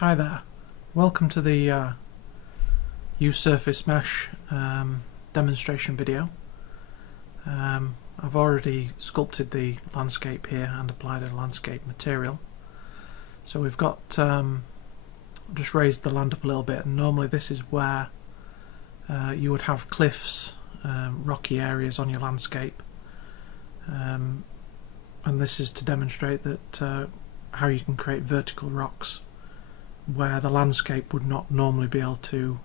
Hi there, welcome to the USurfaceMesh demonstration video. I've already sculpted the landscape here and applied a landscape material. So we've got just raised the land up a little bit, and normally this is where you would have cliffs, rocky areas on your landscape, and this is to demonstrate that how you can create vertical rocks where the landscape would not normally be able to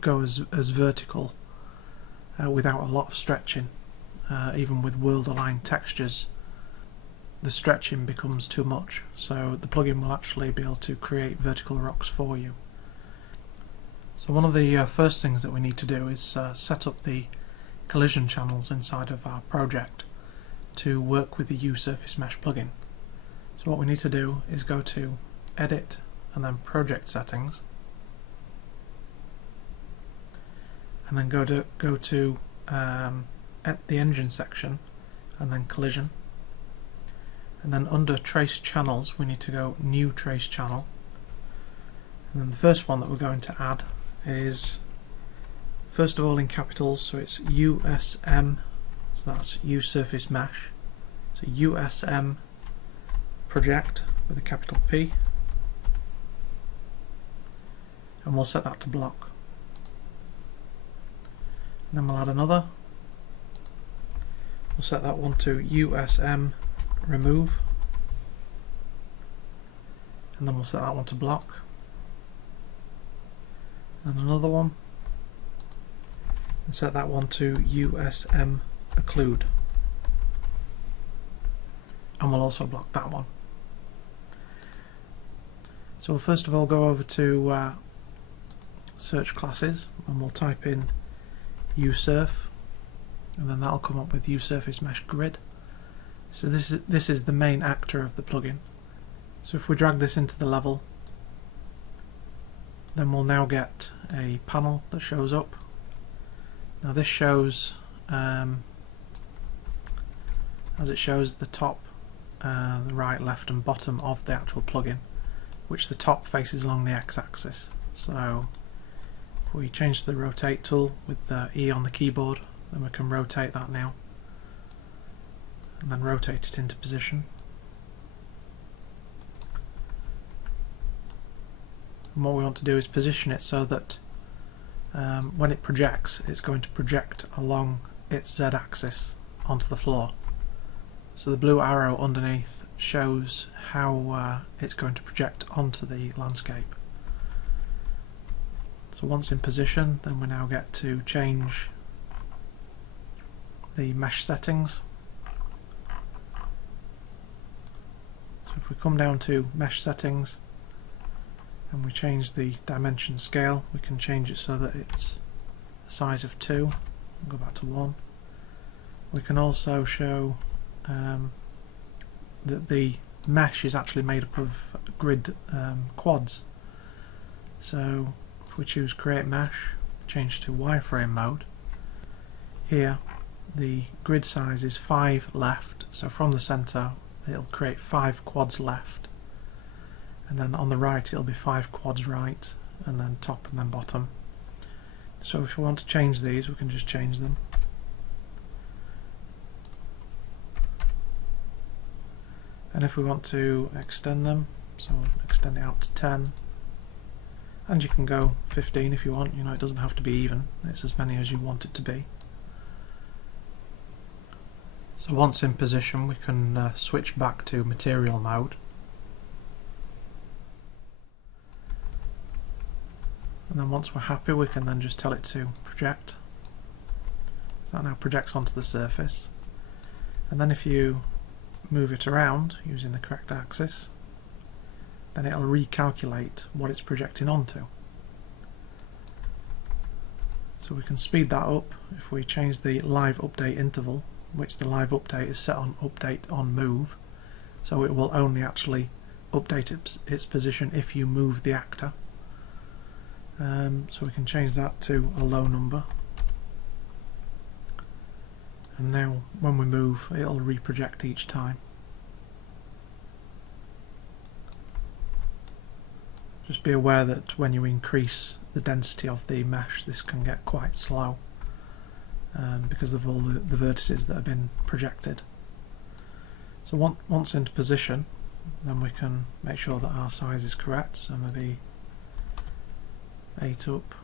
go as vertical without a lot of stretching. Even with world aligned textures, the stretching becomes too much, so the plugin will actually be able to create vertical rocks for you. So one of the first things that we need to do is set up the collision channels inside of our project to work with the USurfaceMesh plugin. So what we need to do is go to Edit and then Project Settings, and then go to at the Engine section and then Collision, and then under Trace Channels we need to go New Trace Channel, and then the first one that we're going to add is, first of all, in capitals, so it's USM, so that's USurfaceMesh, so USM Project with a capital P, and we'll set that to block. And then we'll add another, we'll set that one to USM Remove, and then we'll set that one to block, and another one, and set that one to USM Occlude, and we'll also block that one. So we'll first of all go over to search classes, and we'll type in USurf, and then that'll come up with USurfaceMesh Grid. So this is the main actor of the plugin. So if we drag this into the level, then we'll now get a panel that shows up. Now this shows, as it shows the top, the right, left and bottom of the actual plugin, which the top faces along the x-axis. So if we change the rotate tool with the E on the keyboard, then we can rotate that now, and then rotate it into position. And what we want to do is position it so that when it projects, it's going to project along its z-axis onto the floor. So the blue arrow underneath shows how it's going to project onto the landscape. So once in position, then we now get to change the mesh settings. So if we come down to mesh settings and we change the dimension scale, we can change it so that it's a size of 2 and go back to 1. We can also show that the mesh is actually made up of grid quads. So if we choose Create Mesh, change to wireframe mode, here the grid size is 5 left, so from the center it'll create 5 quads left, and then on the right it'll be 5 quads right, and then top and then bottom. So if we want to change these, we can just change them. And if we want to extend them, so we'll extend it out to 10, and you can go 15 if you want, you know, it doesn't have to be even, it's as many as you want it to be. So once in position, we can switch back to material mode, and then once we're happy, we can then just tell it to project. So that now projects onto the surface, and then if you move it around using the correct axis, then it'll recalculate what it's projecting onto. So we can speed that up if we change the live update interval, which the live update is set on update on move, so it will only actually update its position if you move the actor. So we can change that to a low number, and now when we move, it'll reproject each time. Just be aware that when you increase the density of the mesh, this can get quite slow because of all the vertices that have been projected. So once into position, then we can make sure that our size is correct, so maybe 8 up.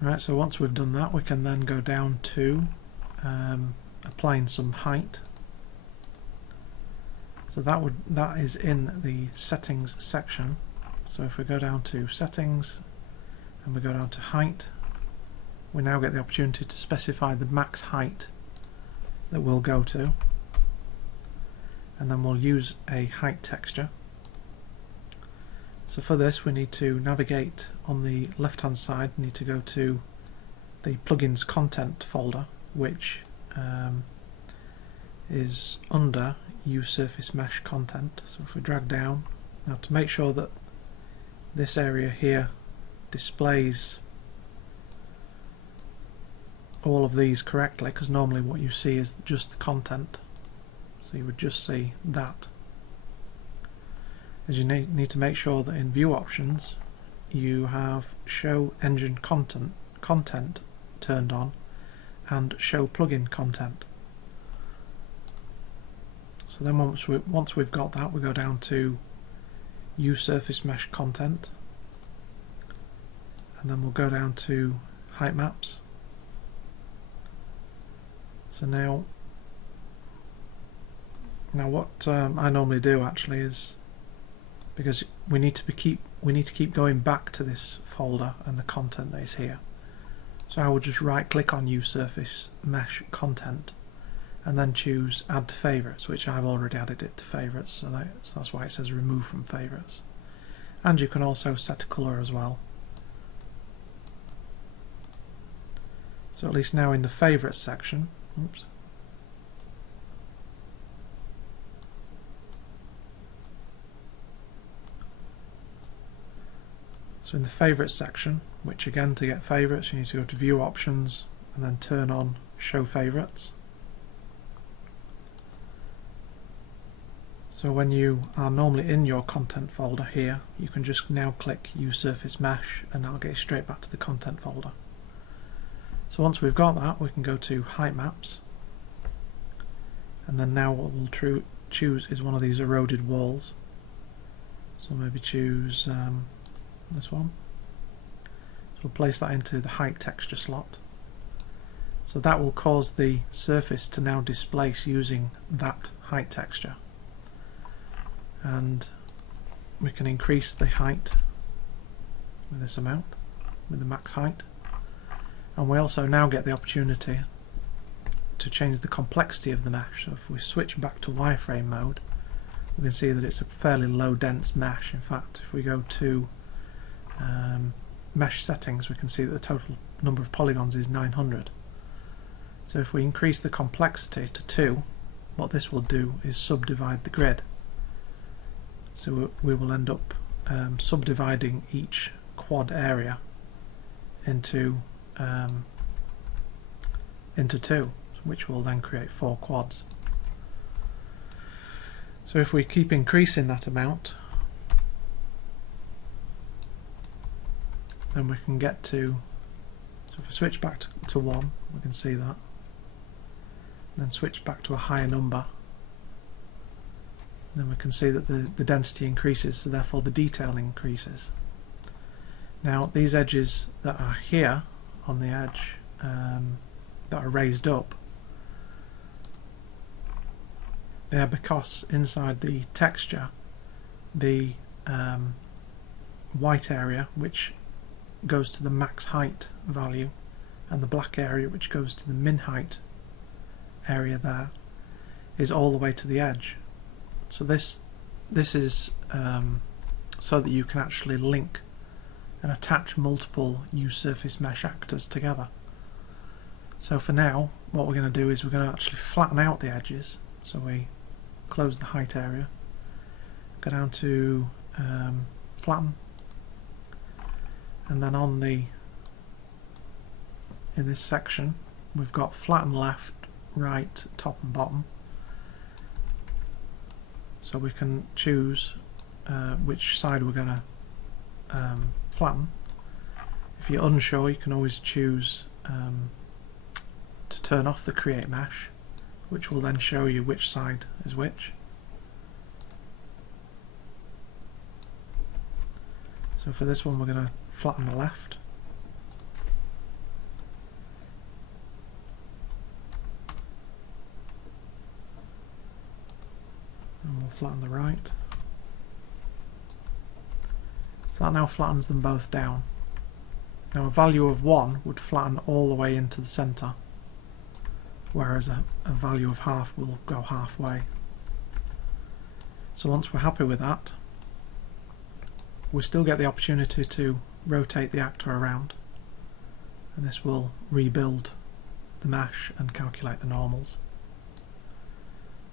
Right, so once we've done that, we can then go down to applying some height. So that is in the settings section. So if we go down to settings and we go down to height, we now get the opportunity to specify the max height that we'll go to, and then we'll use a height texture. So for this we need to navigate on the left hand side, we need to go to the plugins content folder, which is under USurfaceMesh content. So if we drag down, now to make sure that this area here displays all of these correctly, because normally what you see is just the content, so you would just see that. As you need to make sure that in view options you have show engine content turned on and show plugin content. So then once we've got that, we go down to USurfaceMesh content, and then we'll go down to height maps. So now what I normally do actually is, because we need to keep going back to this folder and the content that is here. So I will just right click on USurfaceMesh content and then choose add to favorites, which I've already added it to favorites, so that's why it says remove from favorites. And you can also set a colour as well. So at least now in the favorites section, oops, so in the favorites section, which again, to get favorites you need to go to view options and then turn on show favorites. So when you are normally in your content folder here, you can just now click USurfaceMesh and that'll get you straight back to the content folder. So once we've got that, we can go to height maps, and then now what we'll choose is one of these eroded walls. So maybe choose this one. So we'll place that into the height texture slot. So that will cause the surface to now displace using that height texture. And we can increase the height with this amount, with the max height. And we also now get the opportunity to change the complexity of the mesh. So if we switch back to wireframe mode, we can see that it's a fairly low dense mesh. In fact, if we go to mesh settings, we can see that the total number of polygons is 900. So if we increase the complexity to 2, what this will do is subdivide the grid. So we will end up subdividing each quad area into 2, which will then create 4 quads. So if we keep increasing that amount, then we can get to, so if we switch back to 1, we can see that, then switch back to a higher number, then we can see that the density increases, so therefore the detail increases. Now these edges that are here on the edge that are raised up, they are because inside the texture the white area, which goes to the max height value, and the black area, which goes to the min height area, there is all the way to the edge. So this is so that you can actually link and attach multiple USurfaceMesh actors together. So for now, what we're going to do is we're going to actually flatten out the edges. So we close the height area, go down to flatten, and then in this section we've got flatten left, right, top and bottom. So we can choose which side we're going to flatten. If you're unsure, you can always choose to turn off the create mesh, which will then show you which side is which. So for this one we're going to flatten the left. And we'll flatten the right. So that now flattens them both down. Now a value of 1 would flatten all the way into the centre, whereas a value of half will go halfway. So once we're happy with that, we still get the opportunity to rotate the actor around, and this will rebuild the mesh and calculate the normals.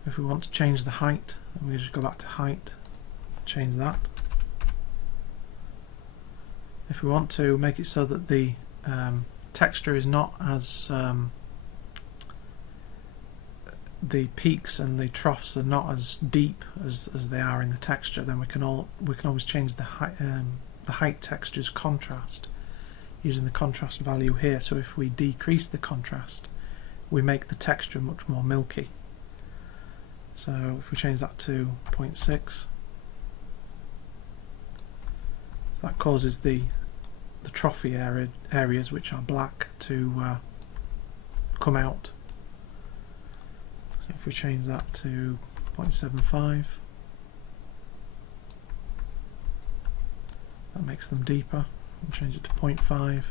If we want to change the height, then we just go back to height, change that. If we want to make it so that the texture is not as the peaks and the troughs are not as deep as they are in the texture, then we can always change the height texture's contrast using the contrast value here. So if we decrease the contrast, we make the texture much more milky. So if we change that to 0.6, so that causes the trophy areas which are black to come out. So if we change that to 0.75, that makes them deeper. We'll change it to 0.5,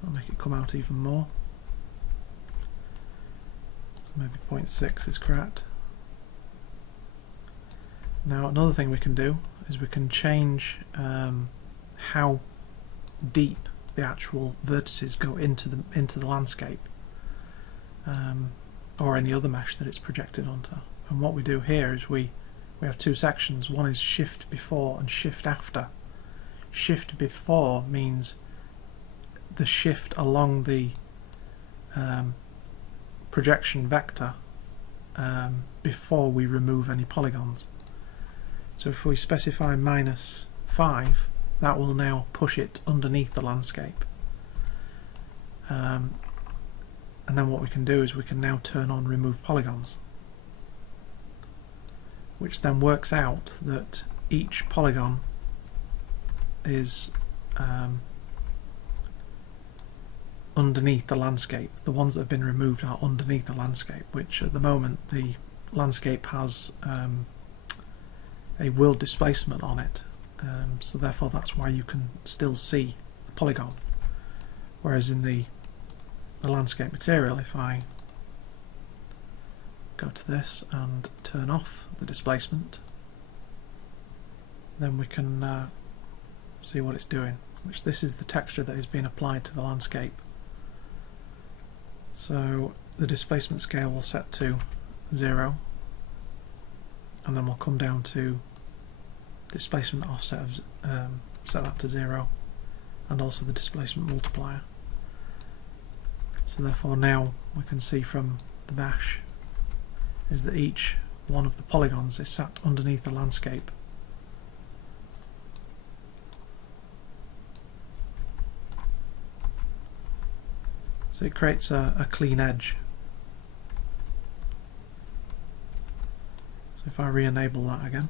that'll make it come out even more. So maybe 0.6 is correct. Now another thing we can do is we can change how deep the actual vertices go into the landscape, or any other mesh that it's projected onto. And what we do here is we have two sections. One is shift before and shift after. Shift before means the shift along the projection vector before we remove any polygons. So if we specify -5, that will now push it underneath the landscape. And then what we can do is we can now turn on remove polygons, which then works out that each polygon is underneath the landscape. The ones that have been removed are underneath the landscape, which at the moment the landscape has a world displacement on it. So therefore that's why you can still see the polygon, whereas in the landscape material, if I go to this and turn off the displacement, then we can see what it's doing, which this is the texture that is being applied to the landscape. So the displacement scale will set to 0, and then we'll come down to displacement offset of set that to 0, and also the displacement multiplier. So therefore now we can see from the mesh is that each one of the polygons is sat underneath the landscape. So it creates a clean edge. So if I re-enable that again,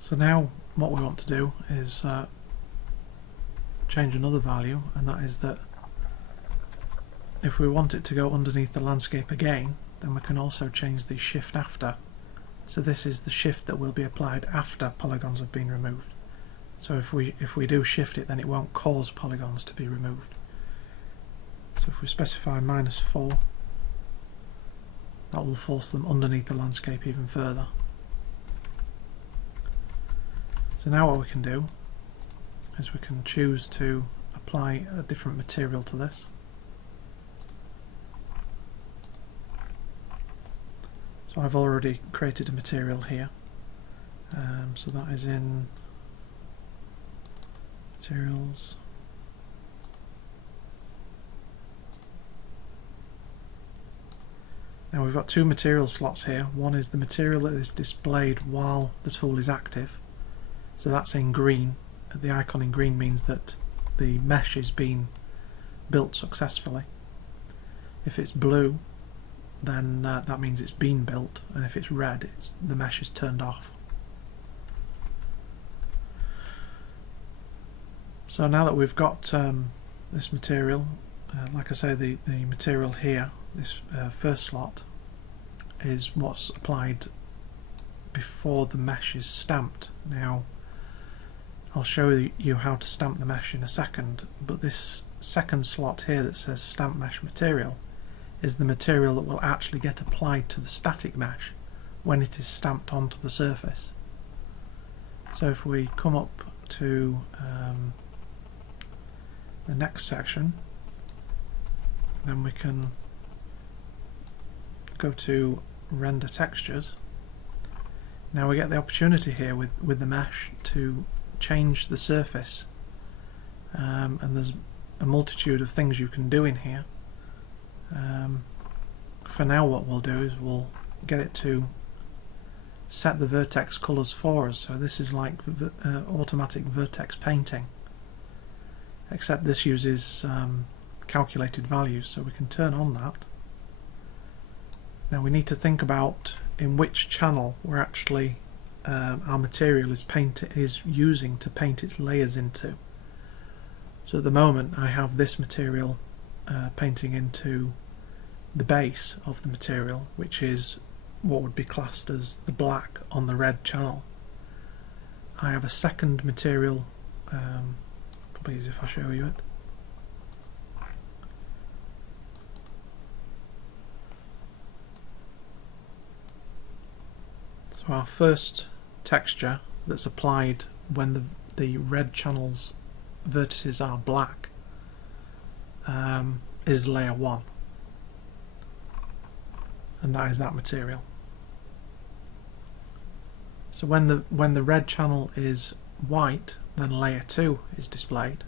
so now what we want to do is change another value, and that is that if we want it to go underneath the landscape again, then we can also change the shift after. So this is the shift that will be applied after polygons have been removed. So if we do shift it, then it won't cause polygons to be removed. So if we specify -4, that will force them underneath the landscape even further. So now what we can do is we can choose to apply a different material to this. So I've already created a material here, so that is in materials, Now we've got two material slots here. One is the material that is displayed while the tool is active, so that's in green. The icon in green means that the mesh is being built successfully. If it's blue, then that means it's been built, and if it's red, the mesh is turned off. So now that we've got this material, like I say, the material here, this first slot, is what's applied before the mesh is stamped. Now I'll show you how to stamp the mesh in a second, but this second slot here that says stamp mesh material is the material that will actually get applied to the static mesh when it is stamped onto the surface. So if we come up to the next section, then we can go to render textures. Now we get the opportunity here with the mesh to change the surface, and there's a multitude of things you can do in here. For now what we'll do is we'll get it to set the vertex colours for us. So this is like automatic vertex painting, except this uses calculated values, so we can turn on that. Now we need to think about in which channel we're actually our material is using to paint its layers into. So at the moment I have this material painting into the base of the material, which is what would be classed as the black on the red channel. I have a second material, probably easy if I show you it. So our first texture that's applied when the red channel's vertices are black is layer 1, and that is that material. So when the red channel is white, then layer 2 is displayed,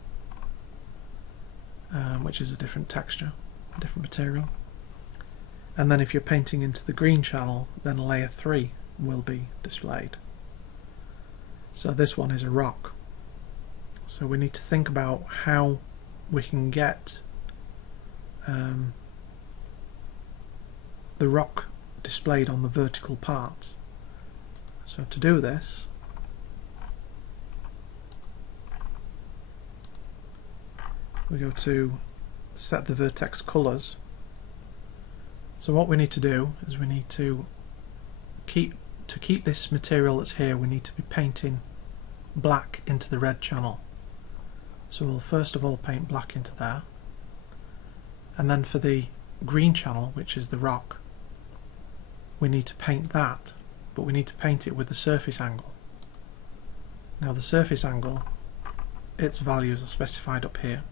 which is a different texture, a different material. And then if you're painting into the green channel, then layer 3 will be displayed. So this one is a rock. So we need to think about how we can get the rock displayed on the vertical parts. So to do this, we go to set the vertex colours. So what we need to do is we need to keep this material that's here, we need to be painting black into the red channel. So we'll first of all paint black into there, and then for the green channel, which is the rock, we need to paint that, but we need to paint it with the surface angle. Now the surface angle, its values are specified up here,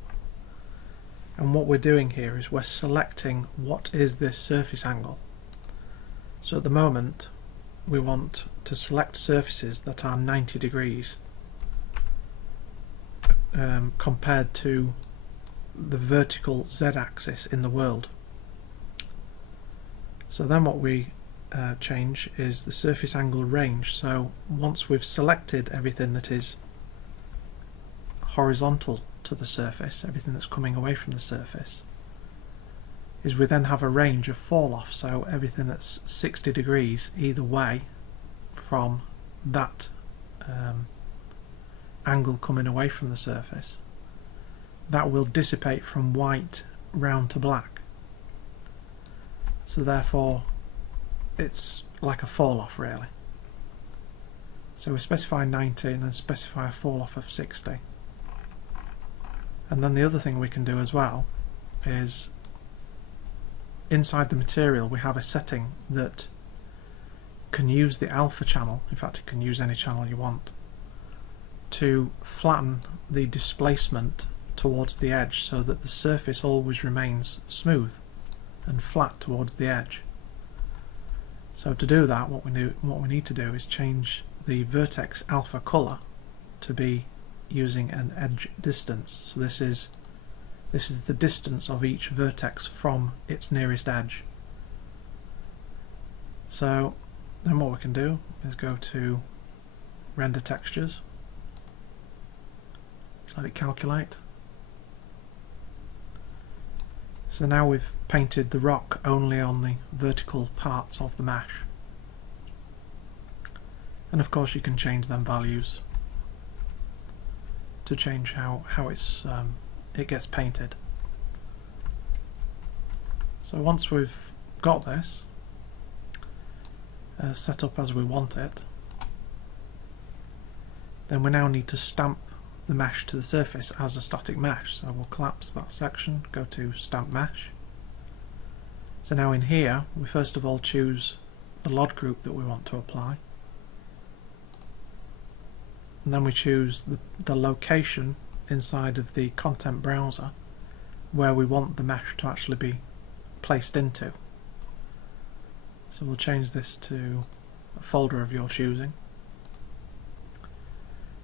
and what we're doing here is we're selecting what is this surface angle. So at the moment we want to select surfaces that are 90 degrees compared to the vertical z-axis in the world. So then what we change is the surface angle range. So once we've selected everything that is horizontal to the surface, everything that's coming away from the surface, is we then have a range of fall off. So everything that's 60 degrees either way from that angle coming away from the surface, that will dissipate from white round to black. So therefore it's like a fall off really. So we specify 90 and then specify a fall off of 60. And then the other thing we can do as well is inside the material we have a setting that can use the alpha channel, in fact it can use any channel you want, to flatten the displacement towards the edge so that the surface always remains smooth and flat towards the edge. So to do that, what we need to do is change the vertex alpha color to be using an edge distance. So this is the distance of each vertex from its nearest edge. So then what we can do is go to render textures, let it calculate. So now we've painted the rock only on the vertical parts of the mesh. And of course you can change them values to change how it gets painted. So once we've got this set up as we want it, then we now need to stamp the mesh to the surface as a static mesh. So we'll collapse that section, go to stamp mesh. So now in here we first of all choose the LOD group that we want to apply, and then we choose the location inside of the content browser where we want the mesh to actually be placed into. So we'll change this to a folder of your choosing.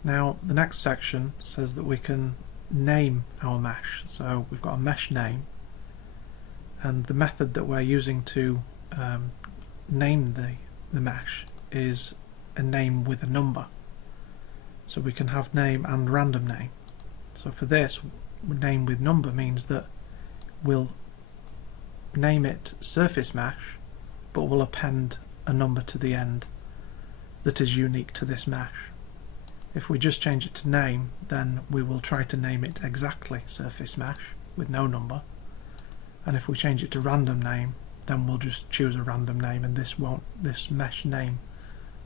Now the next section says that we can name our mesh. So we've got a mesh name, and the method that we're using to name the mesh is a name with a number. So we can have name and random name. So for this, name with number means that we'll name it surface mesh, but we'll append a number to the end that is unique to this mesh. If we just change it to name, then we will try to name it exactly surface mesh with no number. And if we change it to random name, then we'll just choose a random name, and this mesh name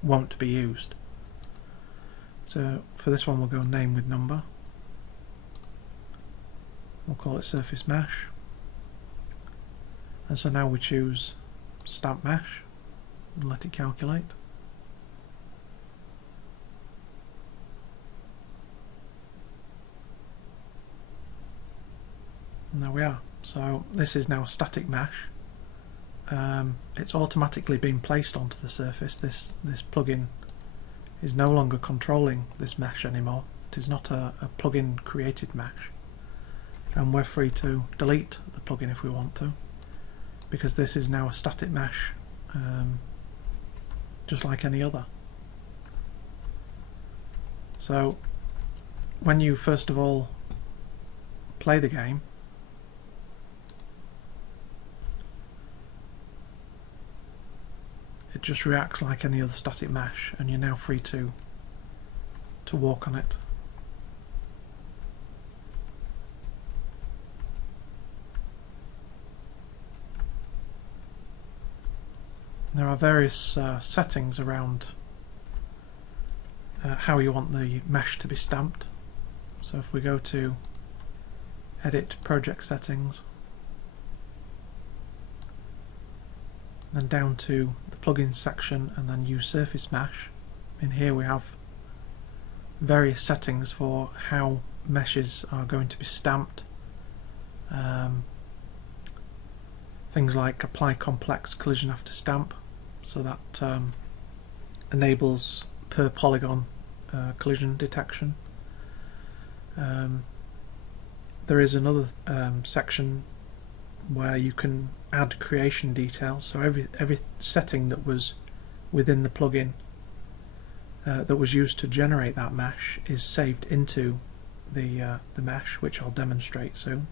won't be used. So for this one we'll go name with number. We'll call it surface mesh. And so now we choose stamp mesh and let it calculate. And there we are. So this is now a static mesh. It's automatically been placed onto the surface. This plugin is no longer controlling this mesh anymore. It is not a plugin created mesh, and we're free to delete the plugin if we want to, because this is now a static mesh, just like any other. So when you first of all play the game, it just reacts like any other static mesh, and you're now free to walk on it. There are various settings around how you want the mesh to be stamped. So if we go to Edit Project Settings, then down to the plugins section, and then USurfaceMesh. In here we have various settings for how meshes are going to be stamped. Things like apply complex collision after stamp, so that enables per polygon collision detection. There is another section where you can add creation details, so every setting that was within the plugin that was used to generate that mesh is saved into the mesh, which I'll demonstrate soon.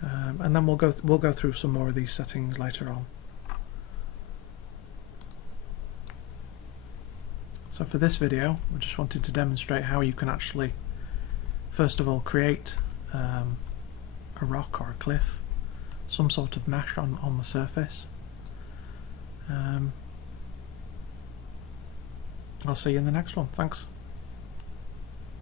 And then we'll go through some more of these settings later on. So for this video, I just wanted to demonstrate how you can actually first of all create a rock or a cliff, some sort of mesh on the surface. I'll see you in the next one. Thanks.